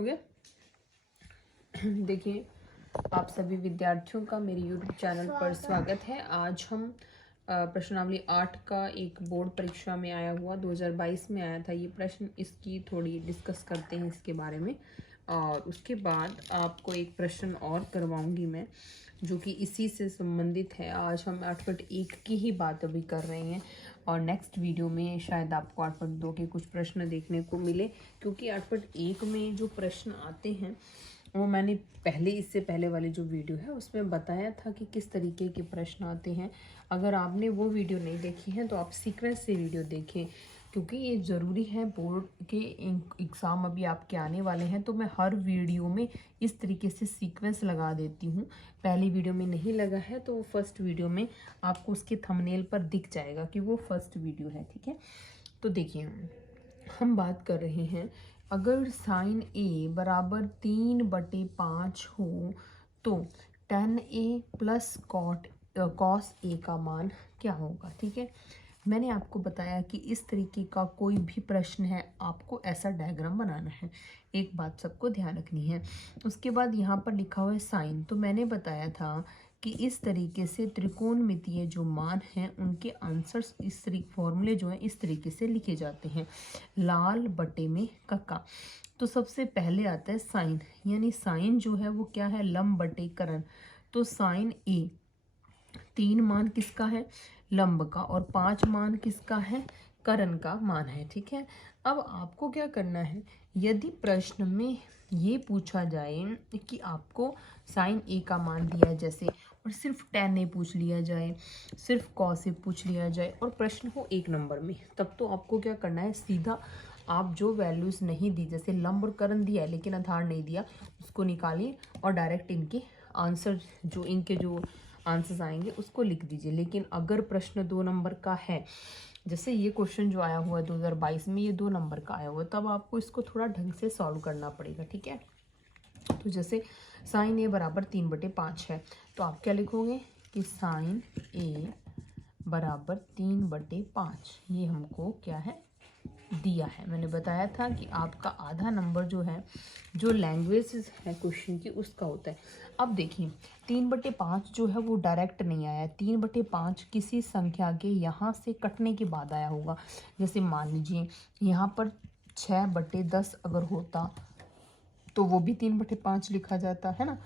हो गया। देखिए, आप सभी विद्यार्थियों का मेरे YouTube चैनल पर स्वागत है। आज हम प्रश्नावली 8 का एक बोर्ड परीक्षा में आया हुआ 2022 में आया था ये प्रश्न, इसकी थोड़ी डिस्कस करते हैं इसके बारे में। और उसके बाद आपको एक प्रश्न और करवाऊंगी मैं जो कि इसी से संबंधित है। आज हम 8.1 की ही बात अभी कर रहे हैं और नेक्स्ट वीडियो में शायद आपको 8.2 के कुछ प्रश्न देखने को मिले, क्योंकि 8.1 में जो प्रश्न आते हैं वो मैंने इससे पहले वाले जो वीडियो है उसमें बताया था कि किस तरीके के प्रश्न आते हैं। अगर आपने वो वीडियो नहीं देखी है तो आप सीक्वेंस से वीडियो देखें, क्योंकि ये ज़रूरी है। बोर्ड के एग्ज़ाम अभी आपके आने वाले हैं, तो मैं हर वीडियो में इस तरीके से सीक्वेंस लगा देती हूँ। पहली वीडियो में नहीं लगा है तो वो फर्स्ट वीडियो में आपको उसके थंबनेल पर दिख जाएगा कि वो फर्स्ट वीडियो है, ठीक है। तो देखिए, हम बात कर रहे हैं, अगर साइन ए बराबर 3/5 हो तो tan a plus cos A का मान क्या होगा, ठीक है। मैंने आपको बताया कि इस तरीके का कोई भी प्रश्न है आपको ऐसा डायग्राम बनाना है। एक बात सबको ध्यान रखनी है। उसके बाद यहाँ पर लिखा हुआ है साइन, तो मैंने बताया था कि इस तरीके से त्रिकोणमितीय जो मान हैं उनके आंसर्स इस फॉर्मूले जो हैं इस तरीके से लिखे जाते हैं, लाल बटे में कक्का। तो सबसे पहले आता है साइन, यानी साइन जो है वो क्या है, लंब बटे करण। तो साइन ए 3 मान किसका है, लंब का, और 5 मान किसका है, करण का मान है, ठीक है। अब आपको क्या करना है, यदि प्रश्न में ये पूछा जाए कि आपको साइन ए का मान दिया जैसे, और सिर्फ tan ए पूछ लिया जाए, सिर्फ cos ए पूछ लिया जाए और प्रश्न हो 1 नंबर में, तब तो आपको क्या करना है, सीधा आप जो वैल्यूज़ नहीं दी, जैसे लंब और करण दिया है लेकिन आधार नहीं दिया, उसको निकालिए और डायरेक्ट इनके आंसर जो इनके जो आंसर्स आएंगे उसको लिख दीजिए। लेकिन अगर प्रश्न 2 नंबर का है, जैसे ये क्वेश्चन जो आया हुआ है 2022 में, ये 2 नंबर का आया हुआ है, तब आपको इसको थोड़ा ढंग से सॉल्व करना पड़ेगा, ठीक है। तो जैसे साइन ए बराबर 3/5 है, तो आप क्या लिखोगे कि साइन ए बराबर 3/5, ये हमको क्या है, दिया है। मैंने बताया था कि आपका आधा नंबर जो है, जो लैंग्वेज है क्वेश्चन की, उसका होता है। अब देखिए, 3/5 जो है वो डायरेक्ट नहीं आया है। 3/5 किसी संख्या के यहाँ से कटने के बाद आया होगा। जैसे मान लीजिए यहाँ पर 6/10 अगर होता तो वो भी 3/5 लिखा जाता है ना।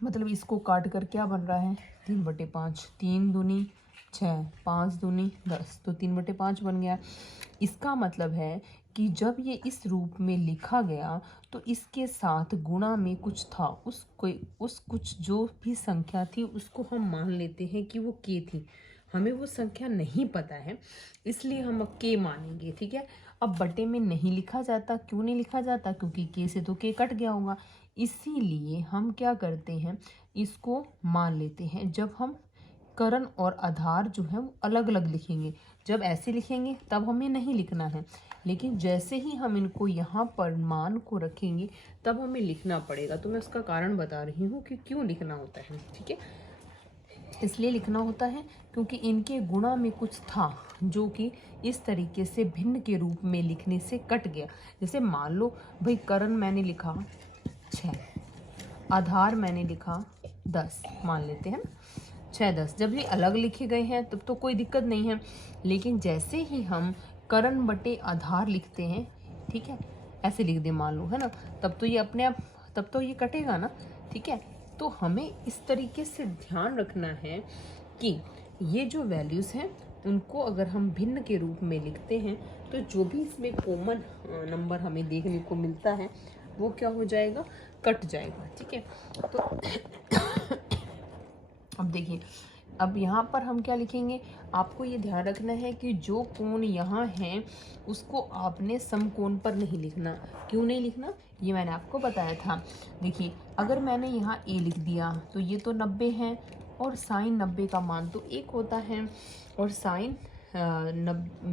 मतलब इसको काट कर क्या बन रहा है, 3/5, 3 दूनी 6, 5 दूनी 10, तो 3/5 बन गया। इसका मतलब है कि जब ये इस रूप में लिखा गया तो इसके साथ गुणा में कुछ था, उस कुछ जो भी संख्या थी उसको हम मान लेते हैं कि वो के थी। हमें वो संख्या नहीं पता है, इसलिए हम अब के मानेंगे, ठीक है। अब बटे में नहीं लिखा जाता, क्यों नहीं लिखा जाता, क्योंकि के से तो के कट गया होगा, इसीलिए हम क्या करते हैं, इसको मान लेते हैं। जब हम करण और आधार जो है वो अलग अलग लिखेंगे, जब ऐसे लिखेंगे तब हमें नहीं लिखना है, लेकिन जैसे ही हम इनको यहाँ पर मान को रखेंगे तब हमें लिखना पड़ेगा। तो मैं उसका कारण बता रही हूँ कि क्यों लिखना होता है, ठीक है। इसलिए लिखना होता है क्योंकि इनके गुणा में कुछ था जो कि इस तरीके से भिन्न के रूप में लिखने से कट गया। जैसे मान लो भाई, करण मैंने लिखा 6, आधार मैंने लिखा 10, मान लेते हैं 6, 10। जब ये अलग लिखे गए हैं तब तो कोई दिक्कत नहीं है, लेकिन जैसे ही हम करण बटे आधार लिखते हैं, ठीक है, ऐसे लिख दे मान लो, है ना, तब तो ये अपने आप, तब तो ये कटेगा ना, ठीक है। तो हमें इस तरीके से ध्यान रखना है कि ये जो वैल्यूज़ हैं उनको अगर हम भिन्न के रूप में लिखते हैं तो जो भी इसमें कॉमन नंबर हमें देखने को मिलता है वो क्या हो जाएगा, कट जाएगा, ठीक है। तो अब देखिए, अब यहाँ पर हम क्या लिखेंगे, आपको ये ध्यान रखना है कि जो कोण यहाँ है उसको आपने समकोण पर नहीं लिखना। क्यों नहीं लिखना, ये मैंने आपको बताया था। देखिए, अगर मैंने यहाँ ए लिख दिया तो ये तो 90 है, और साइन 90 का मान तो 1 होता है, और साइन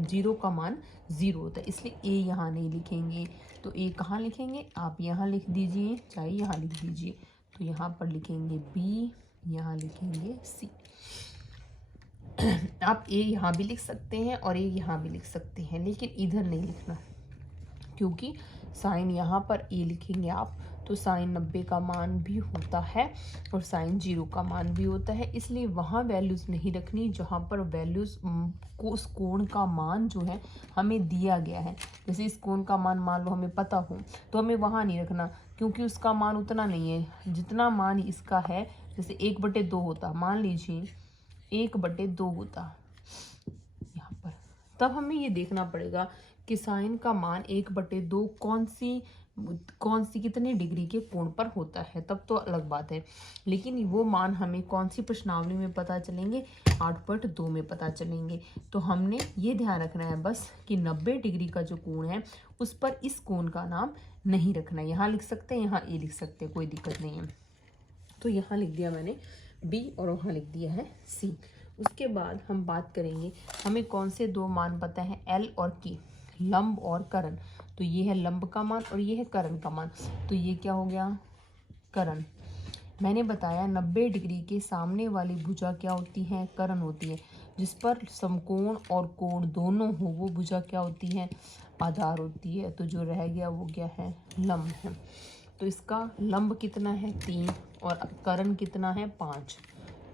0 का मान 0 होता है, इसलिए ए यहाँ नहीं लिखेंगे। तो ए कहाँ लिखेंगे, आप यहाँ लिख दीजिए, चाहे यहाँ लिख दीजिए। तो यहाँ पर लिखेंगे बी, यहाँ लिखेंगे सी। आप ए यहाँ भी लिख सकते हैं और ए यहाँ भी लिख सकते हैं, लेकिन इधर नहीं लिखना, क्योंकि साइन यहाँ पर ए लिखेंगे आप तो साइन 90 का मान भी होता है और साइन 0 का मान भी होता है, इसलिए वहाँ वैल्यूज़ नहीं रखनी जहाँ पर वैल्यूज़ को उस कोण का मान जो है हमें दिया गया है। जैसे इस कोण का मान लो हमें पता हो तो हमें वहाँ नहीं रखना, क्योंकि उसका मान उतना नहीं है जितना मान इसका है। जैसे 1/2 होता, मान लीजिए 1/2 होता यहाँ पर, तब हमें ये देखना पड़ेगा कि साइन का मान 1/2 कौन सी कितने डिग्री के कोण पर होता है, तब तो अलग बात है। लेकिन वो मान हमें कौन सी प्रश्नावली में पता चलेंगे, 8/2 में पता चलेंगे। तो हमने ये ध्यान रखना है बस कि 90 डिग्री का जो कोण है उस पर इस कोण का नाम नहीं रखना। यहाँ लिख सकते हैं, यहाँ ए लिख सकते हैं, कोई दिक्कत नहीं है। तो यहाँ लिख दिया मैंने बी और वहाँ लिख दिया है सी। उसके बाद हम बात करेंगे हमें कौन से दो मान पता है, एल और के, लंब और करण। तो ये है लंब का मान और ये है करण का मान। तो ये क्या हो गया, करण। मैंने बताया 90 डिग्री के सामने वाली भुजा क्या होती है, करण होती है। जिस पर समकोण और कोण दोनों हो वो भुजा क्या होती है, आधार होती है। तो जो रह गया वो क्या है, लंब है। तो इसका लंब कितना है 3 और करण कितना है 5।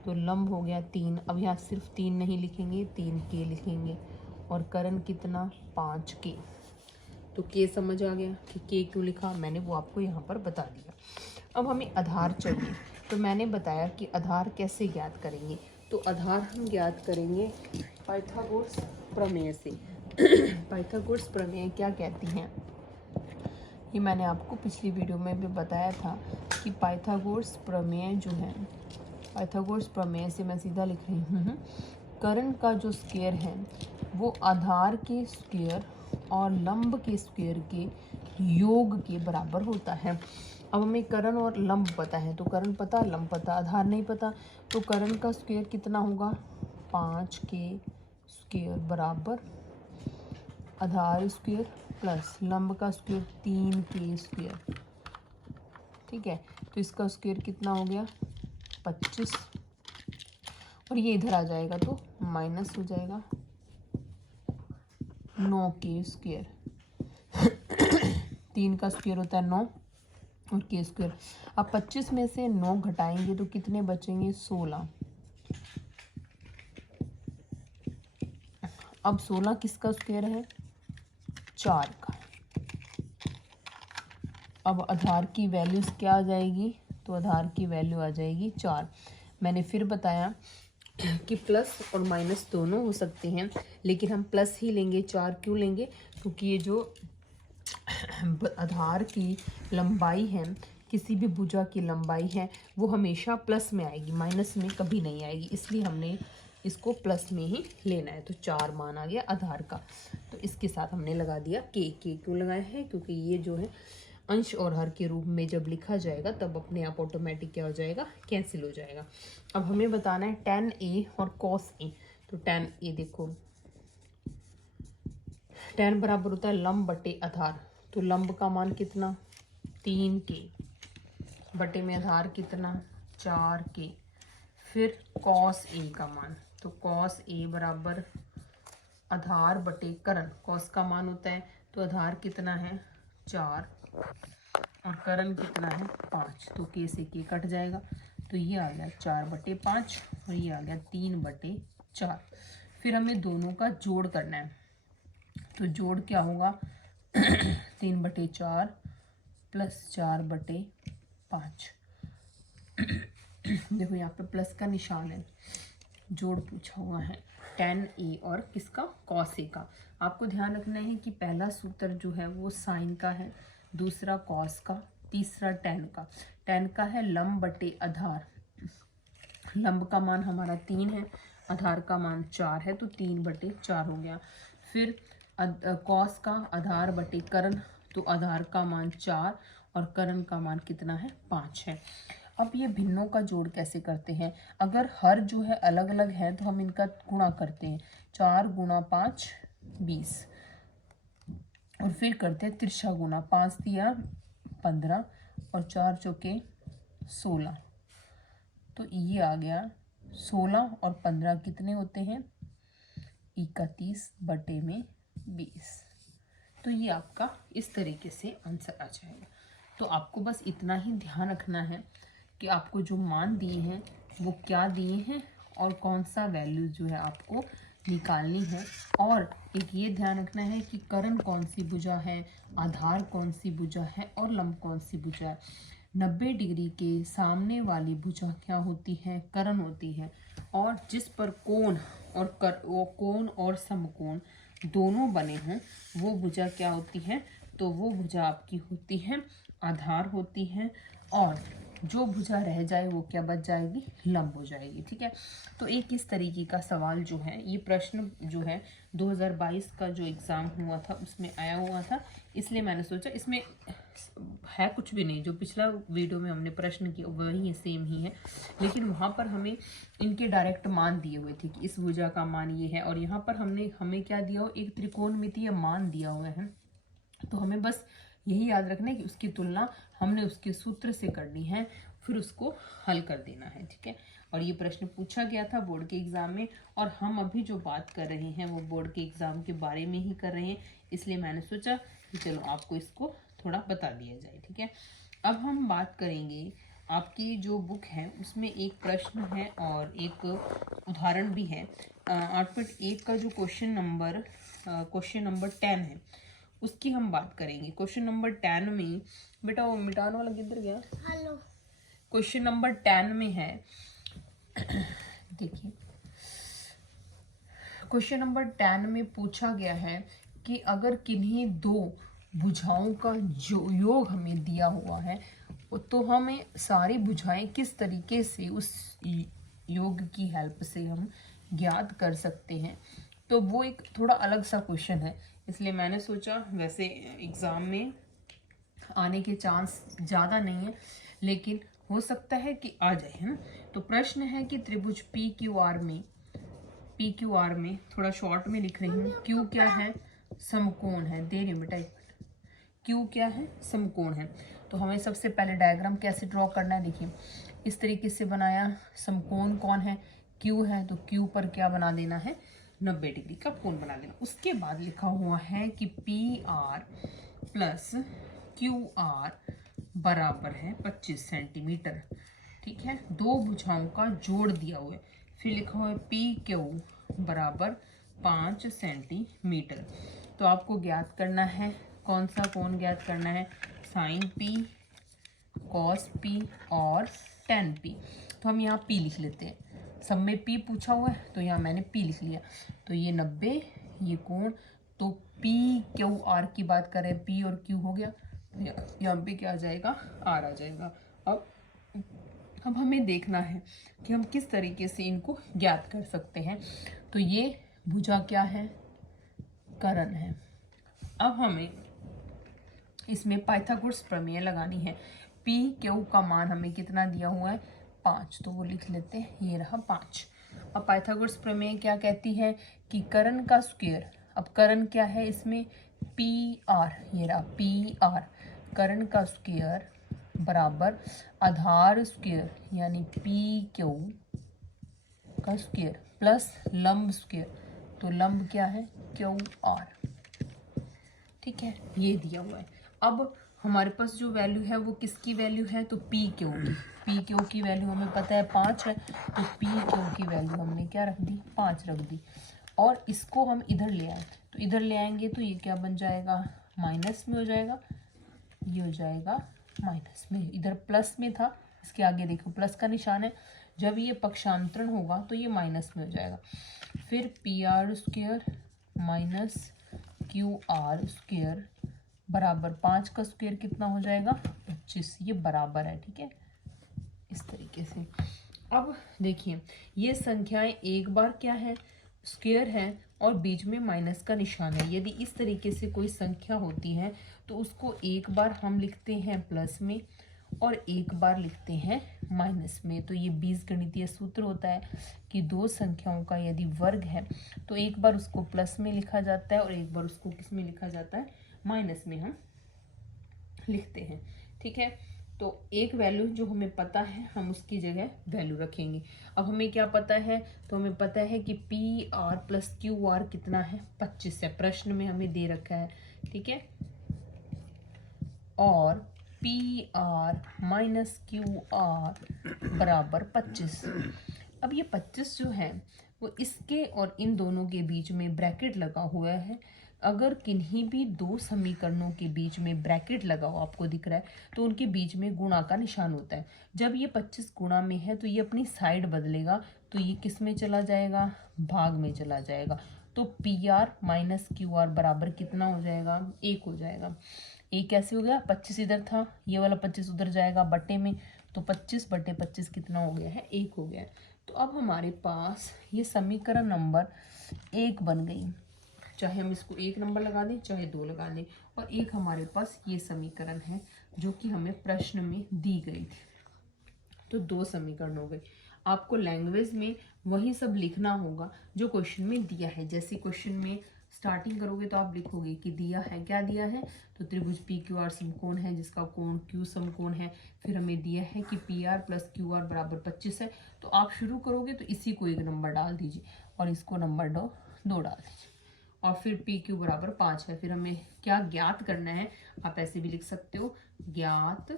तो लंब हो गया 3। अब यहाँ सिर्फ 3 नहीं लिखेंगे, 3 के लिखेंगे और करण कितना 5 के। तो के समझ आ गया कि के क्यों लिखा, मैंने वो आपको यहाँ पर बता दिया। अब हमें आधार चाहिए, तो मैंने बताया कि आधार कैसे ज्ञात करेंगे। तो आधार हम ज्ञात करेंगे पाइथागोरस प्रमेय से। पाइथागोरस प्रमेय क्या कहती हैं, ये मैंने आपको पिछली वीडियो में भी बताया था कि पाइथागोरस प्रमेय जो है, पाइथागोरस प्रमेय से मैं सीधा लिख रही हूँ, कर्ण का जो स्क्वायर है वो आधार के स्क्वायर और लंब के स्क्वायर के योग के बराबर होता है। अब हमें कर्ण और लंब पता है, तो कर्ण पता, लंब पता, आधार नहीं पता। तो कर्ण का स्क्वायर कितना होगा, 5 के स्क्वायर बराबर आधार स्क्वायर प्लस लंब का स्क्वायर 3 के स्क्वायर। ठीक है, तो इसका स्क्वायर कितना हो गया 25 और ये इधर आ जाएगा तो माइनस हो जाएगा 9 के स्क्वायर। 3 का स्क्वायर होता है 9 और के स्क्वायर। अब 25 में से 9 घटाएंगे तो कितने बचेंगे 16। अब 16 किसका स्क्वायर है, 4 का। अब आधार की वैल्यूज क्या आ जाएगी, तो आधार की वैल्यू आ जाएगी 4। मैंने फिर बताया कि प्लस और माइनस दोनों हो सकते हैं, लेकिन हम प्लस ही लेंगे। 4 क्यों लेंगे, क्योंकि ये जो आधार की लंबाई है, किसी भी भुजा की लंबाई है, वो हमेशा प्लस में आएगी, माइनस में कभी नहीं आएगी। इसलिए हमने इसको प्लस में ही लेना है। तो 4 मान आ गया आधार का। तो इसके साथ हमने लगा दिया के क्यों लगाया है, क्योंकि ये जो है अंश और हर के रूप में जब लिखा जाएगा तब अपने आप ऑटोमेटिक क्या हो जाएगा, कैंसिल हो जाएगा। अब हमें बताना है tan a और cos a। तो tan a देखो, tan बराबर होता है लंब बटे आधार। तो लंब का मान कितना 3 के बटे में आधार कितना 4 के। फिर cos a का मान, तो cos a बराबर आधार बटे करण। cos का मान होता है, तो आधार कितना है 4 और करण कितना है 5। तो के से के कट जाएगा, तो ये आ गया 4/5 और ये आ गया 3/4। फिर हमें दोनों का जोड़ करना है। तो जोड़ क्या होगा 3/4 प्लस 4/5। देखो यहाँ पे प्लस का निशान है, जोड़ पूछा हुआ है tan a और किसका cos a का। आपको ध्यान रखना है कि पहला सूत्र जो है वो साइन का है, दूसरा cos का, तीसरा tan का। tan का है लंब बटे आधार। लंब का मान हमारा 3 है, आधार का मान 4 है, तो 3/4 हो गया। फिर cos का आधार बटे करण, तो आधार का मान 4 और करण का मान कितना है 5 है। अब ये भिन्नों का जोड़ कैसे करते हैं, अगर हर जो है अलग अलग है तो हम इनका गुणा करते हैं। 4 × 5 20 और फिर करते हैं तिरछा गुना। 5 दिया 15 और 4 चौके 16। तो ये आ गया 16 और 15 कितने होते हैं 31/20। तो ये आपका इस तरीके से आंसर आ जाएगा। तो आपको बस इतना ही ध्यान रखना है कि आपको जो मान दिए हैं वो क्या दिए हैं और कौन सा वैल्यू जो है आपको निकालनी है। और एक ये ध्यान रखना है कि कर्ण कौन सी भुजा है, आधार कौन सी भुजा है और लंब कौन सी भुजा है। 90 डिग्री के सामने वाली भुजा क्या होती है, कर्ण होती है। और जिस पर कोण और वो कोण और समकोण दोनों बने हों वो भुजा क्या होती है, तो वो भुजा आपकी होती है आधार होती है। और जो भुजा रह जाए वो क्या बच जाएगी, लंब हो जाएगी। ठीक है, तो एक इस तरीके का सवाल जो है, ये प्रश्न जो है 2022 का जो एग्ज़ाम हुआ था उसमें आया हुआ था, इसलिए मैंने सोचा इसमें है कुछ भी नहीं, जो पिछला वीडियो में हमने प्रश्न किया वही सेम ही है, लेकिन वहाँ पर हमें इनके डायरेक्ट मान दिए हुए थे कि इस भुजा का मान ये है, और यहाँ पर हमें क्या दिया हो, एक त्रिकोणमितीय मान दिया हुआ है। तो हमें बस यही याद रखना है कि उसकी तुलना हमने उसके सूत्र से करनी है, फिर उसको हल कर देना है। ठीक है, और ये प्रश्न पूछा गया था बोर्ड के एग्ज़ाम में, और हम अभी जो बात कर रहे हैं वो बोर्ड के एग्ज़ाम के बारे में ही कर रहे हैं, इसलिए मैंने सोचा कि चलो आपको इसको थोड़ा बता दिया जाए। ठीक है, अब हम बात करेंगे, आपकी जो बुक है उसमें एक प्रश्न है और एक उदाहरण भी है। 8.1 का जो क्वेश्चन नंबर 10 है उसकी हम बात करेंगे। क्वेश्चन नंबर 10 में, बेटा वो मिटाने वाला किधर गया, हेलो, क्वेश्चन नंबर 10 में है देखिए क्वेश्चन नंबर 10 में पूछा गया है कि अगर किन्हीं दो भुजाओं का जो योग हमें दिया हुआ है तो हमें सारी भुजाएं किस तरीके से उस योग की हेल्प से हम ज्ञात कर सकते हैं। तो वो एक थोड़ा अलग सा क्वेश्चन है, इसलिए मैंने सोचा, वैसे एग्ज़ाम में आने के चांस ज़्यादा नहीं है लेकिन हो सकता है कि आ जाए, है ना। तो प्रश्न है कि त्रिभुज पी क्यू आर में थोड़ा शॉर्ट में लिख रही हूँ, क्यू क्या है, समकोण है, दे रही हूँ बेटा, क्यू क्या है, समकोण है। तो हमें सबसे पहले डायग्राम कैसे ड्रॉ करना है, देखिए इस तरीके से बनाया, समकोण कौन है, क्यू है, तो क्यू पर क्या बना देना है, 90 डिग्री का कोण बना देना। उसके बाद लिखा हुआ है कि P R plus Q R बराबर है 25 सेंटीमीटर। ठीक है, दो भुजाओं का जोड़ दिया हुआ है। फिर लिखा हुआ है पी क्यू बराबर 5 सेंटीमीटर। तो आपको ज्ञात करना है, कौन सा कोण ज्ञात करना है, साइन पी, कॉस पी और टेन पी। तो हम यहाँ पी लिख लेते हैं, सब में पी पूछा हुआ है तो यहाँ मैंने पी लिख लिया। तो ये 90, ये कोण, तो पी क्यू आर की बात करें, पी और क्यू हो गया, तो यहाँ पे क्या आ जाएगा, आर आ जाएगा। अब हमें देखना है कि हम किस तरीके से इनको ज्ञात कर सकते हैं। तो ये भुजा क्या है, कर्ण है। अब हमें इसमें पाइथागोरस प्रमेय लगानी है। पी क्यू का मान हमें कितना दिया हुआ है, 5, तो वो लिख लेते हैं, ये रहा 5। अब पाइथागोरस प्रमेय क्या कहती है कि कर्ण का स्क्वायर, अब कर्ण क्या है इसमें, पी आर, ये रहा पी आर, कर्ण का स्क्वायर बराबर आधार स्क्वायर यानी पी क्यू का स्क्वायर प्लस लंब स्क्वायर, तो लंब क्या है, क्यू आर। ठीक है, ये दिया हुआ है। अब हमारे पास जो वैल्यू है वो किसकी वैल्यू है, तो पी क्यू की, पी क्यू की वैल्यू हमें पता है 5 है, तो पी क्यू की वैल्यू हमने क्या रख दी, 5 रख दी। और इसको हम इधर ले आए, तो इधर ले आएंगे तो ये क्या बन जाएगा, माइनस में हो जाएगा, ये हो जाएगा माइनस में, इधर प्लस में था, इसके आगे देखो प्लस का निशान है, जब ये पक्षांतरण होगा तो ये माइनस में हो जाएगा। फिर P R square minus Q R square बराबर 5 का स्क्वायर कितना हो जाएगा, 25, ये बराबर है। ठीक है, इस तरीके से। अब देखिए ये संख्याएं एक बार क्या है, स्क्वायर है और बीच में माइनस का निशान है। यदि इस तरीके से कोई संख्या होती है तो उसको एक बार हम लिखते हैं प्लस में और एक बार लिखते हैं माइनस में। तो ये बीजगणितीय सूत्र होता है कि दो संख्याओं का यदि वर्ग है तो एक बार उसको प्लस में लिखा जाता है और एक बार उसको किस में लिखा जाता है, माइनस में हम लिखते हैं। ठीक है, तो एक वैल्यू जो हमें पता है हम उसकी जगह वैल्यू रखेंगे। अब हमें क्या पता है, तो हमें पता है कि P R plus Q R कितना है, 25 है। प्रश्न में हमें दे रखा है ठीक है, और P R minus Q R बराबर 25। अब ये 25 जो है वो इसके और इन दोनों के बीच में ब्रैकेट लगा हुआ है। अगर किन्हीं भी दो समीकरणों के बीच में ब्रैकेट लगा हो, आपको दिख रहा है, तो उनके बीच में गुणा का निशान होता है। जब ये 25 गुणा में है तो ये अपनी साइड बदलेगा, तो ये किस में चला जाएगा, भाग में चला जाएगा। तो P R minus Q R बराबर कितना हो जाएगा, 1 हो जाएगा। एक कैसे हो गया, 25 इधर था, ये वाला 25 उधर जाएगा बटे में, तो 25/25 कितना हो गया है, 1 हो गया है। तो अब हमारे पास ये समीकरण नंबर 1 बन गई। चाहे हम इसको 1 नंबर लगा दें, चाहे 2 लगा दें, और एक हमारे पास ये समीकरण है जो कि हमें प्रश्न में दी गई थी। तो 2 समीकरण हो गए। आपको लैंग्वेज में वही सब लिखना होगा जो क्वेश्चन में दिया है। जैसे क्वेश्चन में स्टार्टिंग करोगे तो आप लिखोगे कि दिया है, क्या दिया है, तो त्रिभुज पी क्यू आर समकोण है जिसका कोण क्यू समकोण है। फिर हमें दिया है कि P R plus Q R बराबर 25 है। तो आप शुरू करोगे तो इसी को 1 नंबर डाल दीजिए और इसको नंबर 2 डाल दीजिए, और फिर पी क्यू बराबर 5 है। फिर हमें क्या ज्ञात करना है, आप ऐसे भी लिख सकते हो, ज्ञात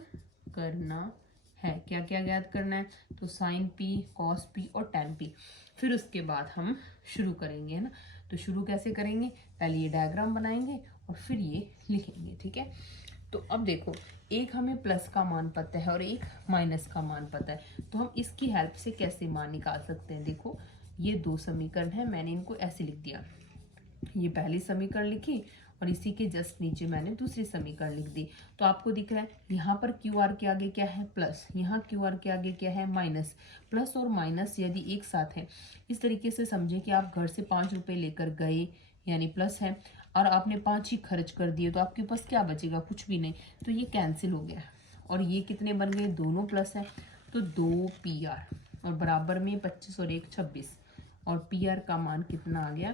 करना है। क्या क्या ज्ञात करना है, तो साइन पी, कॉस पी और टैन पी। फिर उसके बाद हम शुरू करेंगे, है ना। तो शुरू कैसे करेंगे, पहले ये डायग्राम बनाएंगे और फिर ये लिखेंगे, ठीक है। तो अब देखो, एक हमें प्लस का मान पता है और एक माइनस का मान पता है, तो हम इसकी हेल्प से कैसे मान निकाल सकते हैं। देखो, ये 2 समीकरण है, मैंने इनको ऐसे लिख दिया। ये पहली समीकरण लिखी और इसी के जस्ट नीचे मैंने दूसरी समीकरण लिख दी। तो आपको दिख रहा है यहाँ पर क्यू आर के आगे क्या है, प्लस, यहाँ क्यू आर के आगे क्या है, माइनस। प्लस और माइनस यदि एक साथ है, इस तरीके से समझे कि आप घर से 5 रुपये लेकर गए, यानी प्लस है, और आपने 5 ही खर्च कर दिए, तो आपके पास क्या बचेगा, कुछ भी नहीं, तो ये कैंसिल हो गया। और ये कितने बन गए, दोनों प्लस है, तो 2 पी आर, और बराबर में 25 और 1 26, और पी आर का मान कितना आ गया,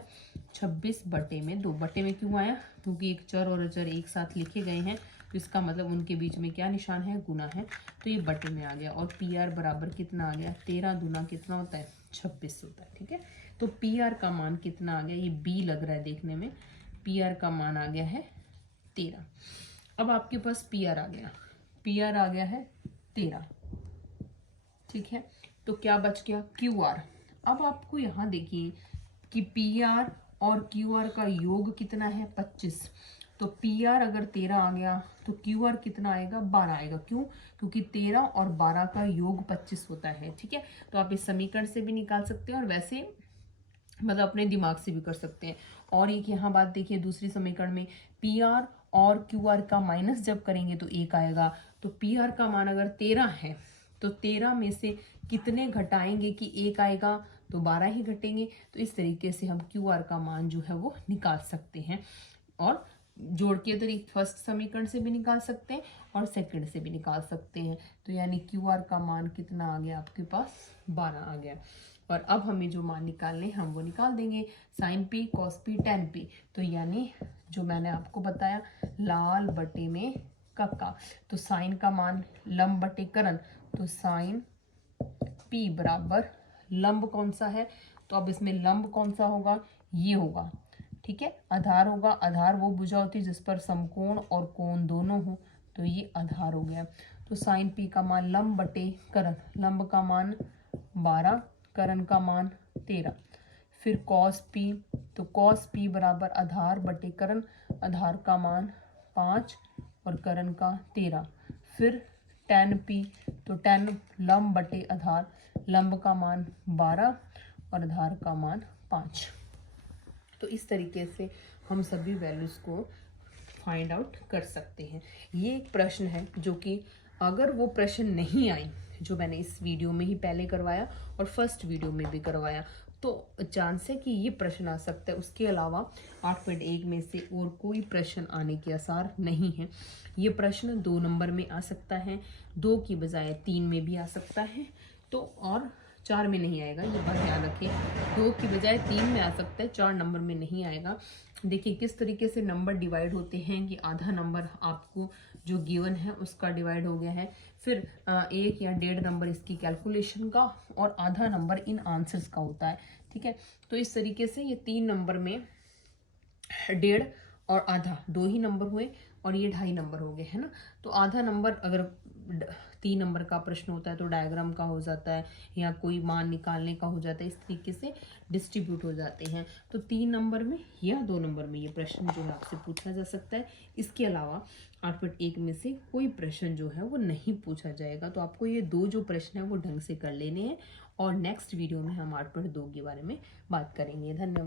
26/2। बटे में क्यों आया, क्योंकि एक चर और अचर एक साथ लिखे गए हैं, तो इसका मतलब उनके बीच में क्या निशान है, गुना है, तो ये बटे में आ गया। और पी आर बराबर कितना आ गया, 13 दूना कितना होता है, 26 होता है, ठीक है। तो पी आर का मान कितना आ गया, ये बी लग रहा है देखने में, पी आर का मान आ गया है 13। अब आपके पास पी आर आ गया, पी आर आ गया है 13, ठीक है। तो क्या बच गया, क्यू आर। अब आपको यहाँ देखिए कि पी आर और क्यू आर का योग कितना है, 25। तो पी आर अगर 13 आ गया तो क्यू आर कितना आएगा, 12 आएगा। क्यों, क्योंकि 13 और 12 का योग 25 होता है, ठीक है। तो आप इस समीकरण से भी निकाल सकते हैं और वैसे मतलब अपने दिमाग से भी कर सकते हैं। और एक यहाँ बात देखिए, दूसरी समीकरण में पी आर और क्यू आर का माइनस जब करेंगे तो 1 आएगा। तो पी आर का मान अगर 13 है तो 13 में से कितने घटाएंगे कि 1 आएगा, तो 12 ही घटेंगे। तो इस तरीके से हम क्यू आर का मान जो है वो निकाल सकते हैं, और जोड़ के तरीके फर्स्ट समीकरण से भी निकाल सकते हैं और सेकंड से भी निकाल सकते हैं। तो यानी क्यू आर का मान कितना आ गया आपके पास, 12 आ गया। और अब हमें जो मान निकालने हम वो निकाल देंगे, sine P, cos P, tan P. तो यानी जो मैंने आपको बताया, लाल बटे में कक्का, तो साइन का मान लंब बटे करण, तो साइन पी बराबर लंब कौन सा है, तो अब इसमें लंब कौन सा होगा, ये होगा, ठीक है। आधार होगा, आधार वो भुजा होती है जिस पर समकोण और कोण दोनों हो, तो ये आधार हो गया। तो साइन पी का मान लंब बटे करण, लंब का मान 12, करण का मान 13। फिर कॉस पी, तो कॉस पी बराबर आधार बटे करण, आधार का मान 5 और करण का 13। फिर टेन पी, तो टेन लंब बटे आधार, लंब का मान 12 और आधार का मान 5। तो इस तरीके से हम सभी वैल्यूज़ को फाइंड आउट कर सकते हैं। ये एक प्रश्न है जो कि अगर वो प्रश्न नहीं आए जो मैंने इस वीडियो में ही पहले करवाया और फर्स्ट वीडियो में भी करवाया, तो चांस है कि ये प्रश्न आ सकता है। उसके अलावा 8.1 में से और कोई प्रश्न आने के आसार नहीं है। ये प्रश्न 2 नंबर में आ सकता है, 2 की बजाय 3 में भी आ सकता है, तो और 4 में नहीं आएगा, ये बात ध्यान रखिए। 2 की बजाय 3 में आ सकता है, 4 नंबर में नहीं आएगा। देखिए किस तरीके से नंबर डिवाइड होते हैं कि आधा नंबर आपको जो गिवन है उसका डिवाइड हो गया है, फिर 1 या 1.5 नंबर इसकी कैलकुलेशन का, और आधा नंबर इन आंसर्स का होता है, ठीक है। तो इस तरीके से ये 3 नंबर में 1.5 और आधा 2 ही नंबर हुए और ये 2.5 नंबर हो गए, है ना। तो आधा नंबर अगर 3 नंबर का प्रश्न होता है तो डायग्राम का हो जाता है या कोई मान निकालने का हो जाता है, इस तरीके से डिस्ट्रीब्यूट हो जाते हैं। तो 3 नंबर में या 2 नंबर में ये प्रश्न जो है आपसे पूछा जा सकता है। इसके अलावा 8.1 में से कोई प्रश्न जो है वो नहीं पूछा जाएगा। तो आपको ये 2 जो प्रश्न है वो ढंग से कर लेने हैं और नेक्स्ट वीडियो में हम 8.2 के बारे में बात करेंगे। धन्यवाद।